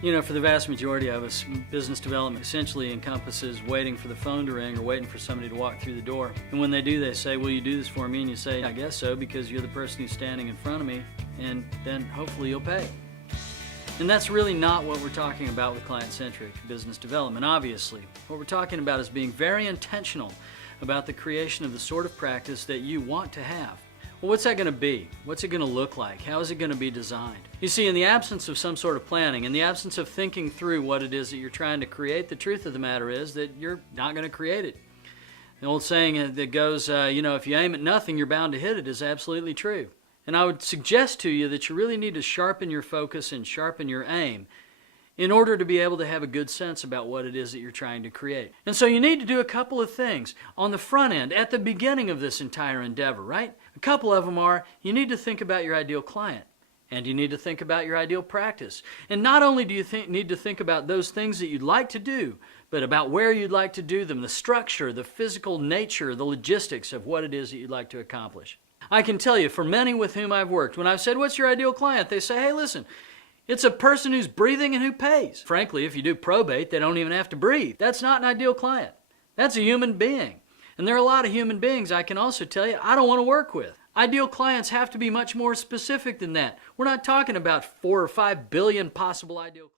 You know, for the vast majority of us, business development essentially encompasses waiting for the phone to ring or waiting for somebody to walk through the door. And when they do, they say, will you do this for me? And you say, I guess so, because you're the person who's standing in front of me, and then hopefully you'll pay. And that's really not what we're talking about with client-centric business development, obviously. What we're talking about is being very intentional about the creation of the sort of practice that you want to have. Well, what's that going to be? What's it going to look like? How is it going to be designed? You see, in the absence of some sort of planning, in the absence of thinking through what it is that you're trying to create, the truth of the matter is that you're not going to create it. The old saying that goes, if you aim at nothing, you're bound to hit it, is absolutely true. And I would suggest to you that you really need to sharpen your focus and sharpen your aim in order to be able to have a good sense about what it is that you're trying to create. And so you need to do a couple of things on the front end, at the beginning of this entire endeavor, right? A couple of them are, you need to think about your ideal client, and you need to think about your ideal practice. And not only do you need to think about those things that you'd like to do, but about where you'd like to do them, the structure, the physical nature, the logistics of what it is that you'd like to accomplish. I can tell you, for many with whom I've worked, when I've said, what's your ideal client? They say, hey, listen, it's a person who's breathing and who pays. Frankly, if you do probate, they don't even have to breathe. That's not an ideal client. That's a human being. And there are a lot of human beings, I can also tell you, I don't want to work with. Ideal clients have to be much more specific than that. We're not talking about 4 or 5 billion possible ideal clients.